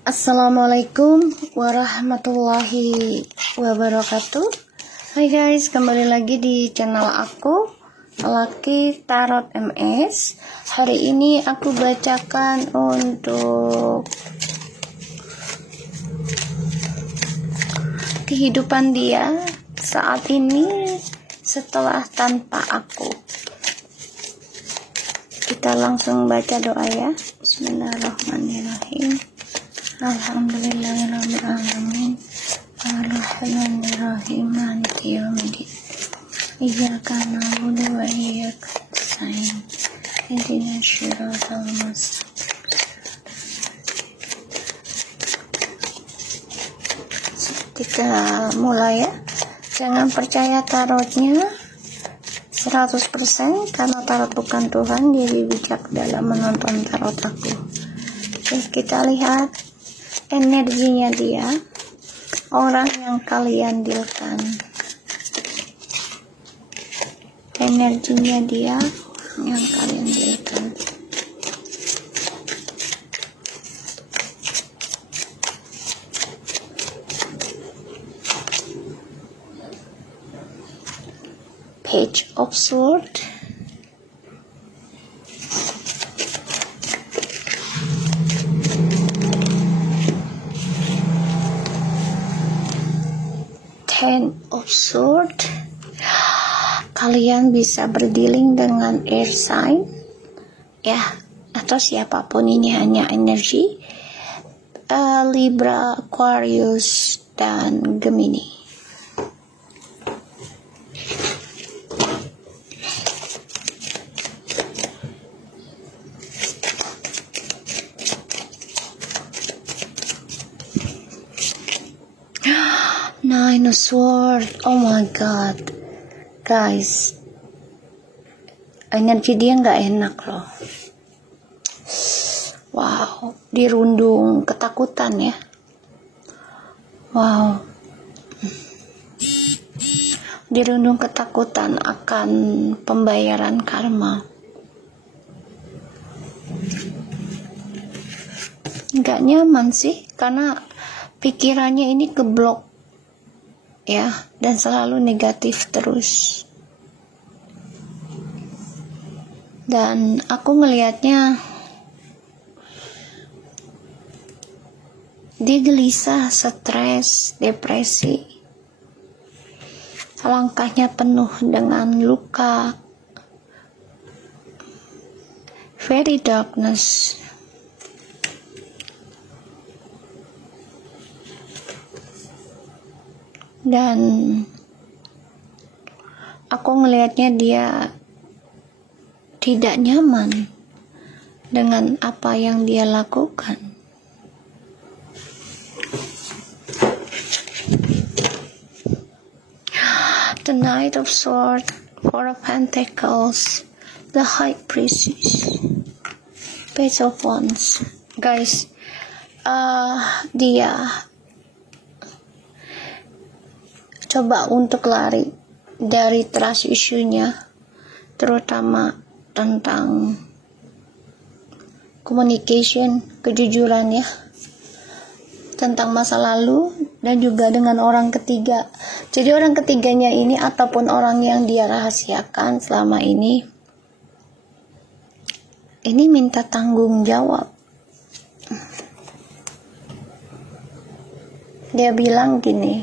Assalamualaikum warahmatullahi wabarakatuh. Hai guys, kembali lagi di channel aku, Laki Tarot MS. Hari ini aku bacakan untuk kehidupan dia saat ini setelah tanpa aku. Kita langsung baca doa ya. Bismillahirrahmanirrahim. Alhamdulillahirabbil alamin. Arrahmanirrahim. Maliki yaumiddin. Iyyaka na'budu wa iyyaka nasta'in. Ihdinas siratal mustaqim. Kita mulai ya. Jangan percaya tarotnya 100% karena tarot bukan Tuhan. Jadi bijak dalam menonton tarot aku. Oke, kita lihat energinya dia, orang yang kalian dealkan. Energinya dia yang kalian dealkan. Page of Swords, Ten of Swords. Kalian bisa berdealing dengan air sign ya, atau siapapun, ini hanya energi Libra, Aquarius, dan Gemini. Nine of Swords. Oh my god guys, energi dia nggak enak loh. Wow, dirundung ketakutan ya. Wow, dirundung ketakutan akan pembayaran karma. Nggak nyaman sih, karena pikirannya ini keblok ya, dan selalu negatif terus. Dan aku ngelihatnya dia gelisah, stres, depresi. Langkahnya penuh dengan luka, very darkness. Dan aku ngelihatnya dia tidak nyaman dengan apa yang dia lakukan. The Knight of Swords, Four of Pentacles, the High Priestess, Page of Wands. Guys, dia coba untuk lari dari trust issue-nya, terutama tentang communication, kejujuran ya, tentang masa lalu, dan juga dengan orang ketiga. Jadi orang ketiganya ini ataupun orang yang dia rahasiakan selama ini minta tanggung jawab. Dia bilang gini,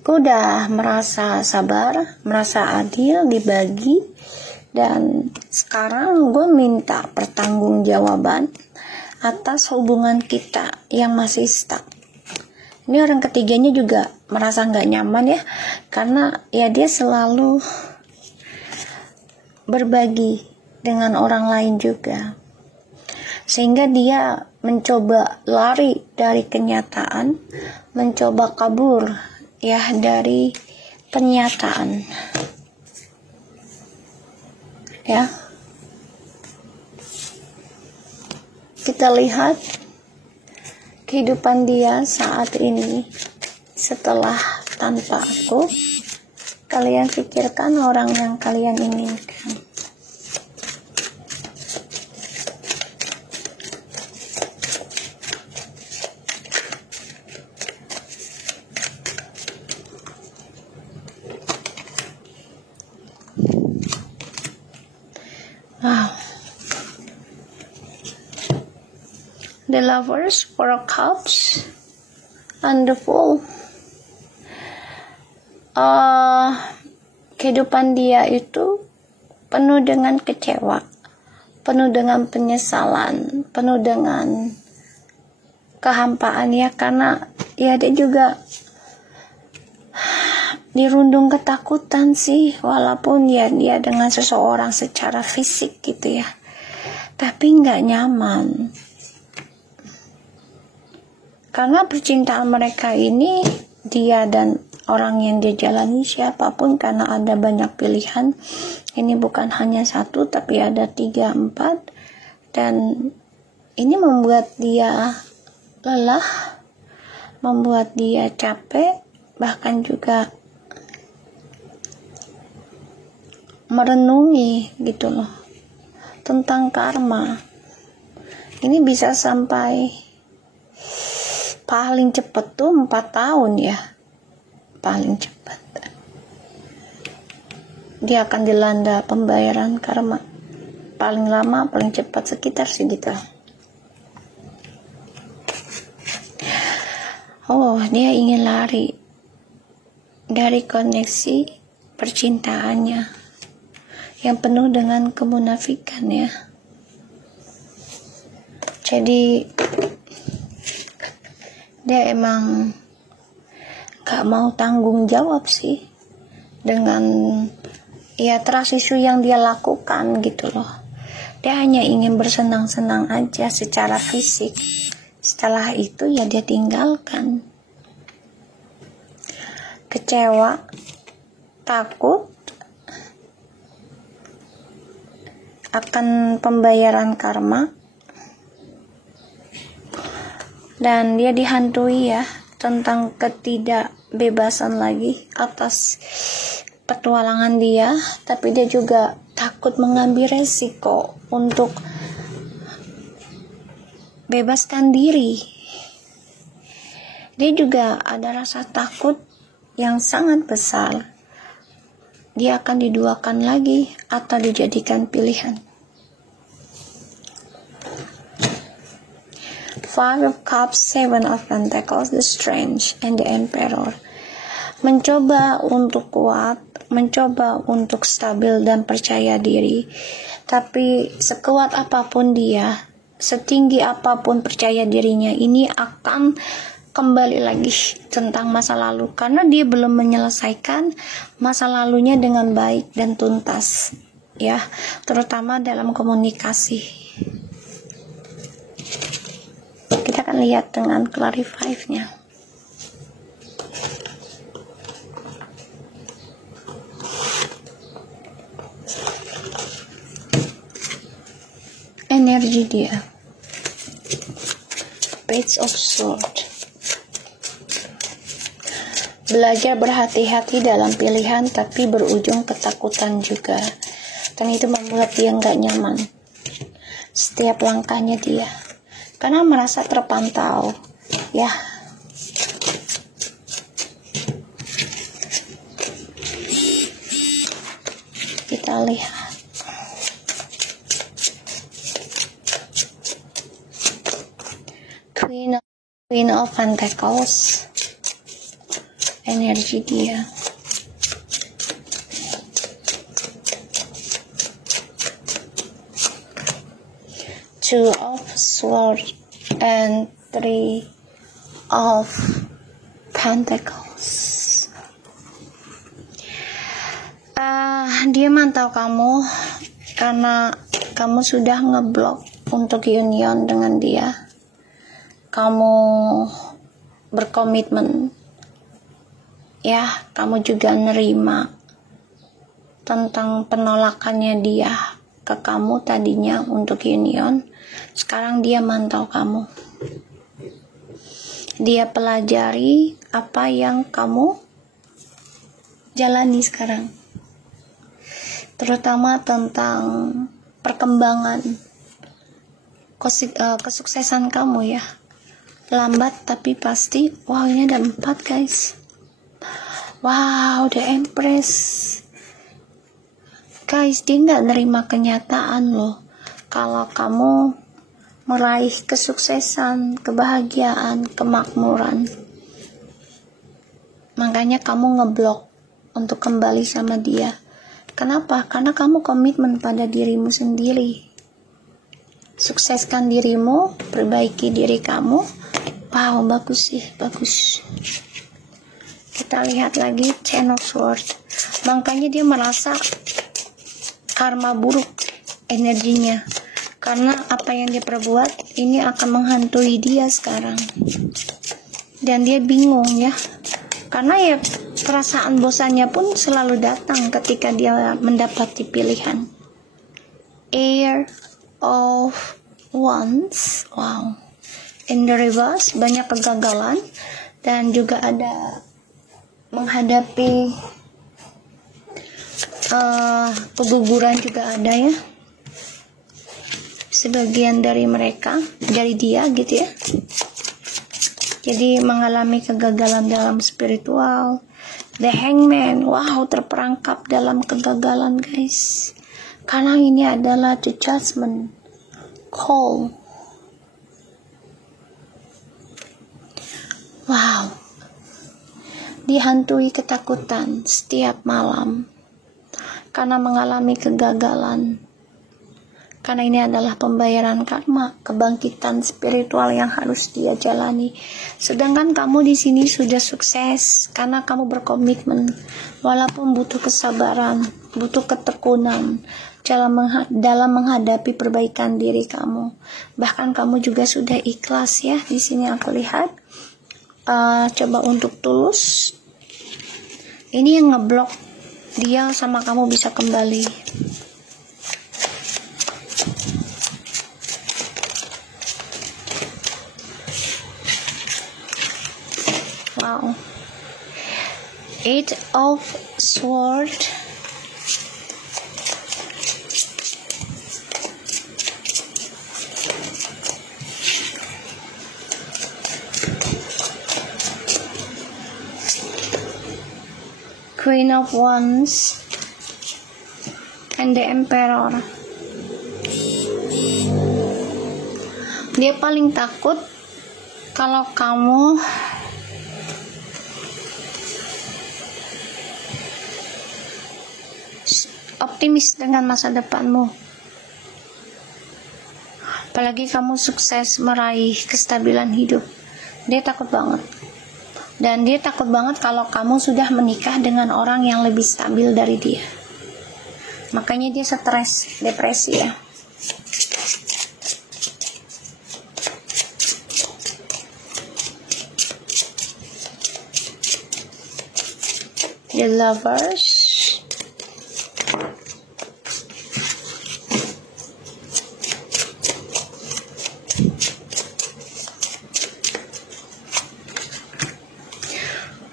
aku udah merasa sabar, merasa adil dibagi, dan sekarang gue minta pertanggungjawaban atas hubungan kita yang masih stuck. Ini orang ketiganya juga merasa nggak nyaman ya, karena ya dia selalu berbagi dengan orang lain juga, sehingga dia mencoba lari dari kenyataan, mencoba kabur ya dari penyataan ya. Kita lihat kehidupan dia saat ini setelah tanpa aku. Kalian pikirkan orang yang kalian inginkan. the Lovers, Four of Cups, and the Fool. Kehidupan dia itu penuh dengan kecewa, penuh dengan penyesalan, penuh dengan kehampaan ya, karena ya dia juga dirundung ketakutan sih, walaupun ya dia dengan seseorang secara fisik gitu ya, tapi nggak nyaman. Karena percintaan mereka ini, dia dan orang yang dia jalani siapapun, karena ada banyak pilihan. Ini bukan hanya satu, tapi ada 3, 4. Dan ini membuat dia lelah, membuat dia capek, bahkan juga merenungi gitu loh tentang karma. Ini bisa sampai paling cepat tuh 4 tahun ya, paling cepat dia akan dilanda pembayaran karma. Paling lama, paling cepat sekitar segitu. Dia ingin lari dari koneksi percintaannya yang penuh dengan kemunafikan ya. Jadi dia emang gak mau tanggung jawab sih dengan ya trust issue yang dia lakukan gitu loh. Dia hanya ingin bersenang-senang aja secara fisik. Setelah itu ya dia tinggalkan. Kecewa, takut akan pembayaran karma, dan dia dihantui ya tentang ketidakbebasan lagi atas petualangan dia. Tapi dia juga takut mengambil resiko untuk bebaskan diri. Dia juga ada rasa takut yang sangat besar. Dia akan diduakan lagi atau dijadikan pilihan. Five of Cups, Seven of Pentacles, the Strange, and the Emperor. Mencoba untuk kuat, mencoba untuk stabil dan percaya diri. Tapi sekuat apapun dia, setinggi apapun percaya dirinya, ini akan kembali lagi tentang masa lalu, karena dia belum menyelesaikan masa lalunya dengan baik dan tuntas ya, terutama dalam komunikasi. Kita akan lihat dengan clarify-nya. Energi dia, Page of Swords. Belajar berhati-hati dalam pilihan, tapi berujung ketakutan juga. Dan itu membuat dia nggak nyaman setiap langkahnya dia, karena merasa terpantau ya. Kita lihat Queen of Pentacles. Energi dia, Two of Swords and Three of Pentacles. Dia mantau kamu karena kamu sudah ngeblok untuk union dengan dia. Kamu berkomitmen ya, kamu juga nerima tentang penolakannya dia ke kamu tadinya untuk union. Sekarang dia mantau kamu, dia pelajari apa yang kamu jalani sekarang, terutama tentang perkembangan kesuksesan kamu ya. Lambat tapi pasti. Wow, ini ada 4 guys. Wow, the Empress. Guys, dia nggak nerima kenyataan loh kalau kamu meraih kesuksesan, kebahagiaan, kemakmuran. Makanya kamu ngeblok untuk kembali sama dia. Kenapa? Karena kamu komitmen pada dirimu sendiri. Sukseskan dirimu, perbaiki diri kamu. Wow, bagus sih, bagus. Kita lihat lagi Ten of Swords. Makanya dia merasa karma buruk energinya. Karena apa yang dia perbuat ini akan menghantui dia sekarang. Dan dia bingung ya. Karena ya perasaan bosannya pun selalu datang ketika dia mendapati pilihan. Air of Wands. Wow. In the reverse, banyak kegagalan. Dan juga ada menghadapi keguguran juga ada ya. Sebagian dari mereka, dari dia gitu ya. Jadi mengalami kegagalan dalam spiritual. The Hangman, wow, terperangkap dalam kegagalan guys. Karena ini adalah the judgment call. Wow. Dihantui ketakutan setiap malam. Karena mengalami kegagalan. Karena ini adalah pembayaran karma, kebangkitan spiritual yang harus dia jalani. Sedangkan kamu di sini sudah sukses karena kamu berkomitmen, walaupun butuh kesabaran, butuh ketekunan dalam menghadapi perbaikan diri kamu. Bahkan kamu juga sudah ikhlas ya. Di sini aku lihat, coba untuk tulus. Ini yang ngeblok dia sama kamu bisa kembali. Wow. Eight of Swords. Queen of Wands. And the Emperor. Dia paling takut kalau kamu optimis dengan masa depanmu. Apalagi kamu sukses meraih kestabilan hidup. Dia takut banget. Dan dia takut banget kalau kamu sudah menikah dengan orang yang lebih stabil dari dia. Makanya dia stres, depresi ya. The Lovers.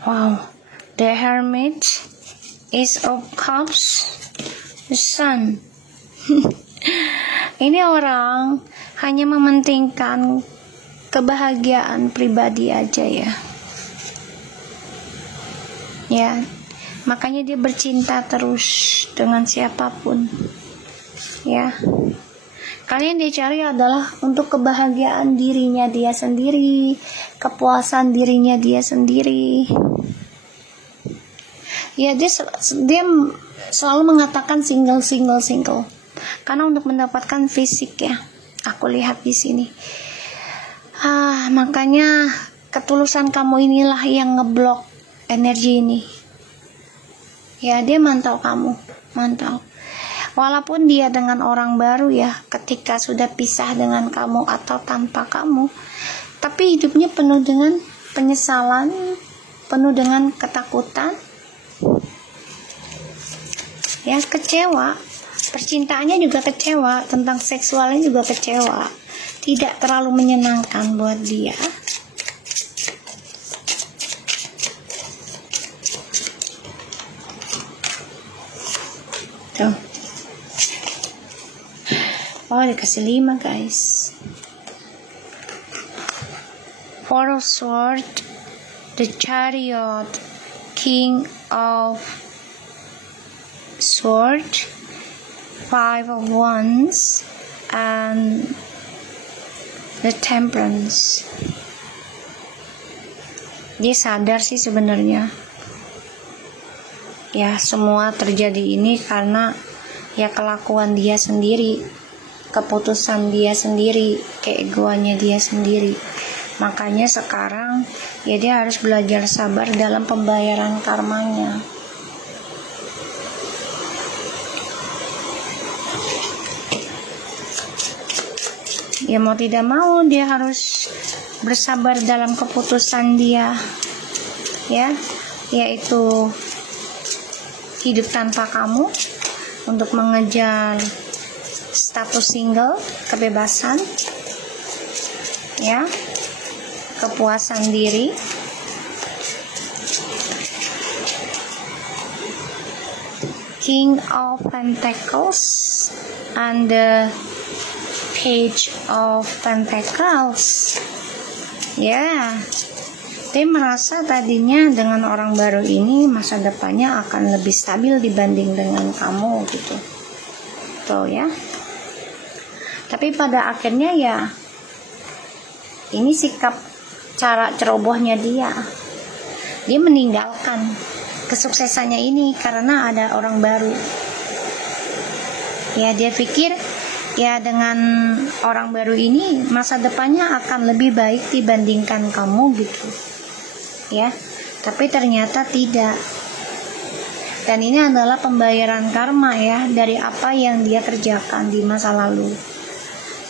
Wow, the Hermit, Ace of Cups, the Sun. Ini orang hanya mementingkan kebahagiaan pribadi aja ya. Ya, makanya dia bercinta terus dengan siapapun. Ya. Kalian dia cari adalah untuk kebahagiaan dirinya dia sendiri, kepuasan dirinya dia sendiri. Ya, dia selalu mengatakan single. Karena untuk mendapatkan fisik ya. Aku lihat di sini. Makanya ketulusan kamu inilah yang ngeblok energi ini. Ya, dia mantau kamu, mantau. Walaupun dia dengan orang baru ya, ketika sudah pisah dengan kamu atau tanpa kamu, tapi hidupnya penuh dengan penyesalan, penuh dengan ketakutan, ya kecewa, percintaannya juga kecewa, tentang seksualnya juga kecewa, tidak terlalu menyenangkan buat dia. Tuh. Oh, dikasih 5 guys. Four of Swords, the Chariot, King of Swords, Five of Wands, and The Temperance. Dia sadar sih sebenarnya, ya semua terjadi ini karena ya kelakuan dia sendiri, keputusan dia sendiri, keegoannya dia sendiri. Makanya sekarang ya dia harus belajar sabar dalam pembayaran karmanya. Ya mau tidak mau dia harus bersabar dalam keputusan dia, ya, yaitu hidup tanpa kamu, untuk mengejar status single, kebebasan, ya, kepuasan diri, King of Pentacles and the Page of Pentacles. Ya, dia merasa tadinya dengan orang baru ini masa depannya akan lebih stabil dibanding dengan kamu gitu. Tuh ya. Tapi pada akhirnya ya ini sikap cara cerobohnya dia. Dia meninggalkan kesuksesannya ini karena ada orang baru. Ya, dia pikir ya dengan orang baru ini masa depannya akan lebih baik dibandingkan kamu gitu, ya. Tapi ternyata tidak. Dan ini adalah pembayaran karma ya dari apa yang dia kerjakan di masa lalu.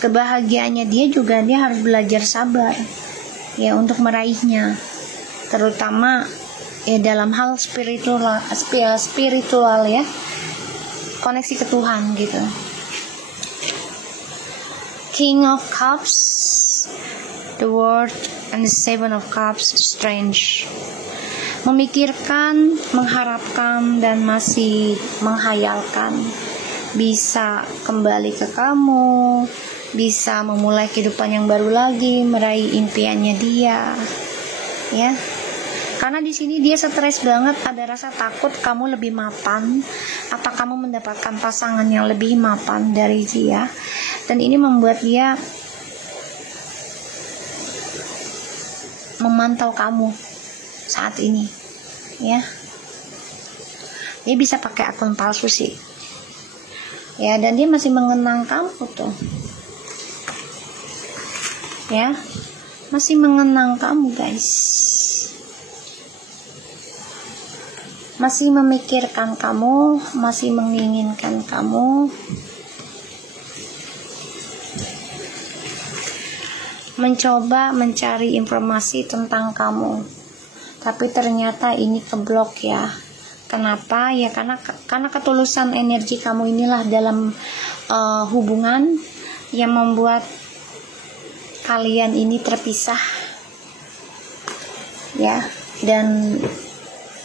Kebahagiaannya dia juga dia harus belajar sabar ya untuk meraihnya, terutama ya dalam hal spiritual ya, koneksi ke Tuhan gitu. King of Cups, the World, and the Seven of Cups, strange. Memikirkan, mengharapkan, dan masih menghayalkan bisa kembali ke kamu, bisa memulai kehidupan yang baru lagi, meraih impiannya dia, ya. Karena di sini dia stres banget, ada rasa takut kamu lebih mapan atau kamu mendapatkan pasangan yang lebih mapan dari dia. Dan ini membuat dia memantau kamu saat ini, ya. Dia bisa pakai akun palsu sih, ya. Dan dia masih mengenang kamu tuh, ya, masih mengenang kamu guys, masih memikirkan kamu, masih menginginkan kamu. Mencoba mencari informasi tentang kamu, tapi ternyata ini keblok ya. Kenapa? Ya karena ketulusan energi kamu inilah dalam hubungan yang membuat kalian ini terpisah, ya, dan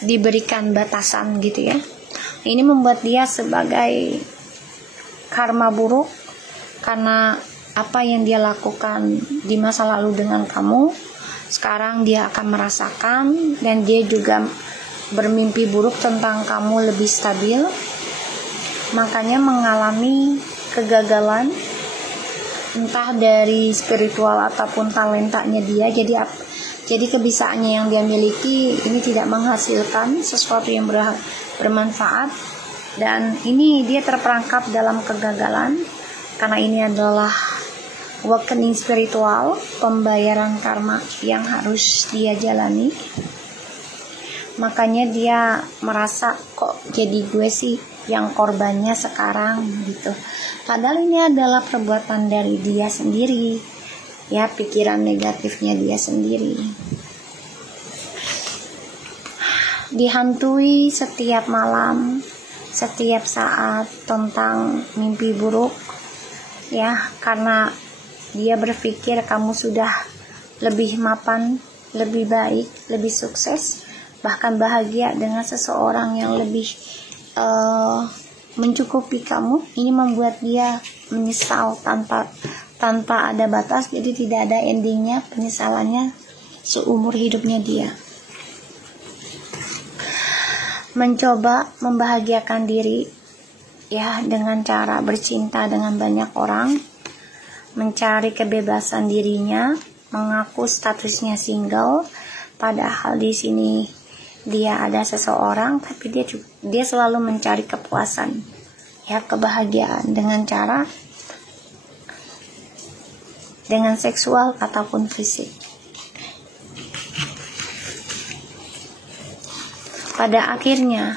diberikan batasan gitu ya. Ini membuat dia sebagai karma buruk karena apa yang dia lakukan di masa lalu dengan kamu. Sekarang dia akan merasakan, dan dia juga bermimpi buruk tentang kamu lebih stabil. Makanya mengalami kegagalan entah dari spiritual ataupun talentanya dia. Jadi kebisaannya yang dia miliki ini tidak menghasilkan sesuatu yang bermanfaat, dan ini dia terperangkap dalam kegagalan karena ini adalah awakening spiritual, pembayaran karma yang harus dia jalani. Makanya dia merasa kok jadi gue sih yang korbannya sekarang gitu. Padahal ini adalah perbuatan dari dia sendiri, ya, pikiran negatifnya dia sendiri. Dihantui setiap malam, setiap saat tentang mimpi buruk, ya, karena dia berpikir kamu sudah lebih mapan, lebih baik, lebih sukses, bahkan bahagia dengan seseorang yang lebih mencukupi kamu. Ini membuat dia menyesal tanpa ada batas, jadi tidak ada endingnya penyesalannya seumur hidupnya dia. Mencoba membahagiakan diri ya dengan cara bercinta dengan banyak orang, mencari kebebasan dirinya, mengaku statusnya single, padahal di sini dia ada seseorang, tapi dia selalu mencari kepuasan, ya, kebahagiaan dengan seksual ataupun fisik. Pada akhirnya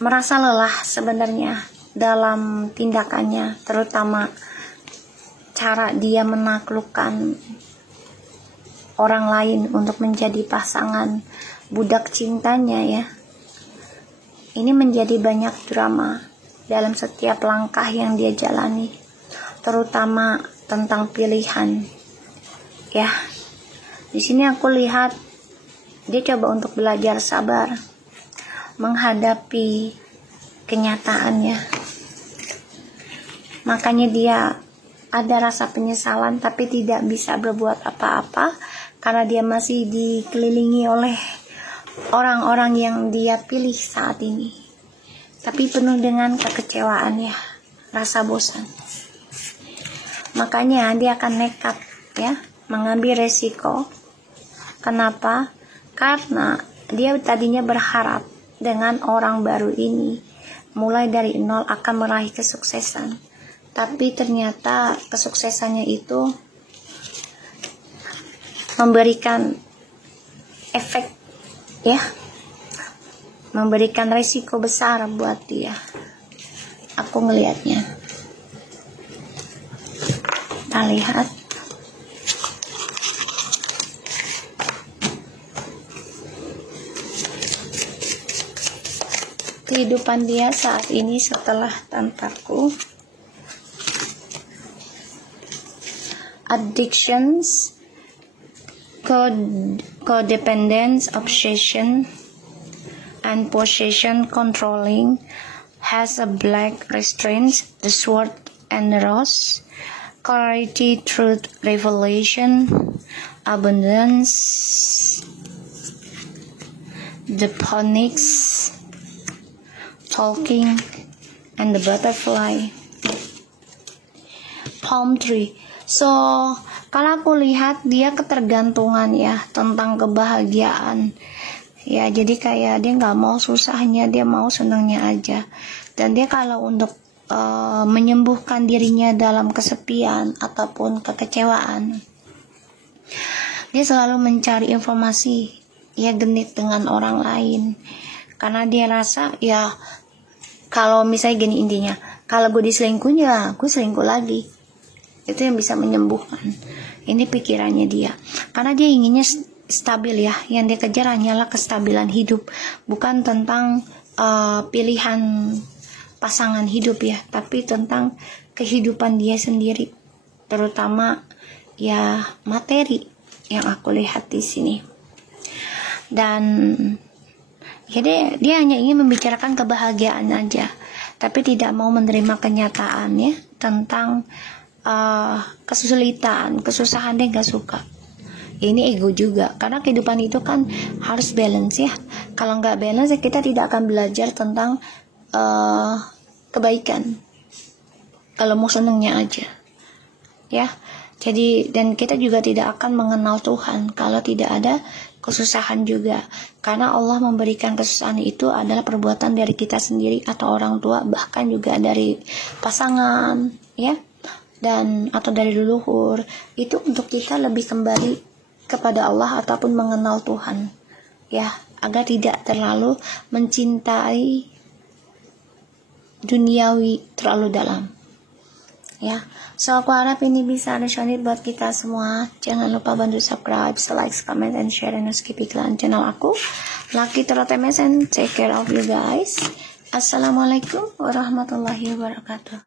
merasa lelah sebenarnya dalam tindakannya, terutama cara dia menaklukkan orang lain untuk menjadi pasangan budak cintanya, ya. Ini menjadi banyak drama dalam setiap langkah yang dia jalani, terutama tentang pilihan, ya. Di sini aku lihat dia coba untuk belajar sabar menghadapi kenyataannya. Makanya dia ada rasa penyesalan, tapi tidak bisa berbuat apa-apa karena dia masih dikelilingi oleh orang-orang yang dia pilih saat ini. Tapi penuh dengan kekecewaan, ya, rasa bosan. Makanya dia akan nekat, ya, mengambil resiko. Kenapa? Karena dia tadinya berharap dengan orang baru ini mulai dari nol akan meraih kesuksesan, tapi ternyata kesuksesannya itu memberikan efek, ya, memberikan resiko besar buat dia. Aku ngelihatnya. Kita lihat. Kehidupan dia saat ini setelah tanpaku. Addictions, codependence, obsession, and possession, controlling, has a black restraints, the sword and the rose, clarity, truth, revelation, abundance, the phoenix, talking, and the butterfly, palm tree. So, kalau aku lihat dia ketergantungan, ya, tentang kebahagiaan, ya. Jadi kayak dia nggak mau susahnya, dia mau senangnya aja. Dan dia kalau untuk menyembuhkan dirinya dalam kesepian ataupun kekecewaan, dia selalu mencari informasi, ya, genit dengan orang lain. Karena dia rasa, ya, kalau misalnya gini intinya, kalau gue diselingkuh, ya gue selingkuh lagi. Itu yang bisa menyembuhkan. Ini pikirannya dia. Karena dia inginnya stabil, ya. Yang dia kejar hanyalah kestabilan hidup, bukan tentang pilihan pasangan hidup, ya, tapi tentang kehidupan dia sendiri, terutama, ya, materi yang aku lihat di sini. Dan ya, dia hanya ingin membicarakan kebahagiaan aja, tapi tidak mau menerima kenyataan, ya, tentang kesulitan, kesusahan. Dia gak suka. Ini ego juga, karena kehidupan itu kan harus balance, ya. Kalau nggak balance, ya, kita tidak akan belajar tentang kebaikan. Kalau mau senangnya aja, ya. Jadi, dan kita juga tidak akan mengenal Tuhan kalau tidak ada kesusahan juga. Karena Allah memberikan kesusahan itu adalah perbuatan dari kita sendiri atau orang tua, bahkan juga dari pasangan, ya, dan atau dari leluhur. Itu untuk kita lebih kembali kepada Allah ataupun mengenal Tuhan, ya, agar tidak terlalu mencintai duniawi terlalu dalam, ya. So, aku harap ini bisa resonate buat kita semua. Jangan lupa bantu subscribe, like, comment, and share, dan skip iklan channel aku, Lucky Tarot MSN. Take care of you guys. Assalamualaikum warahmatullahi wabarakatuh.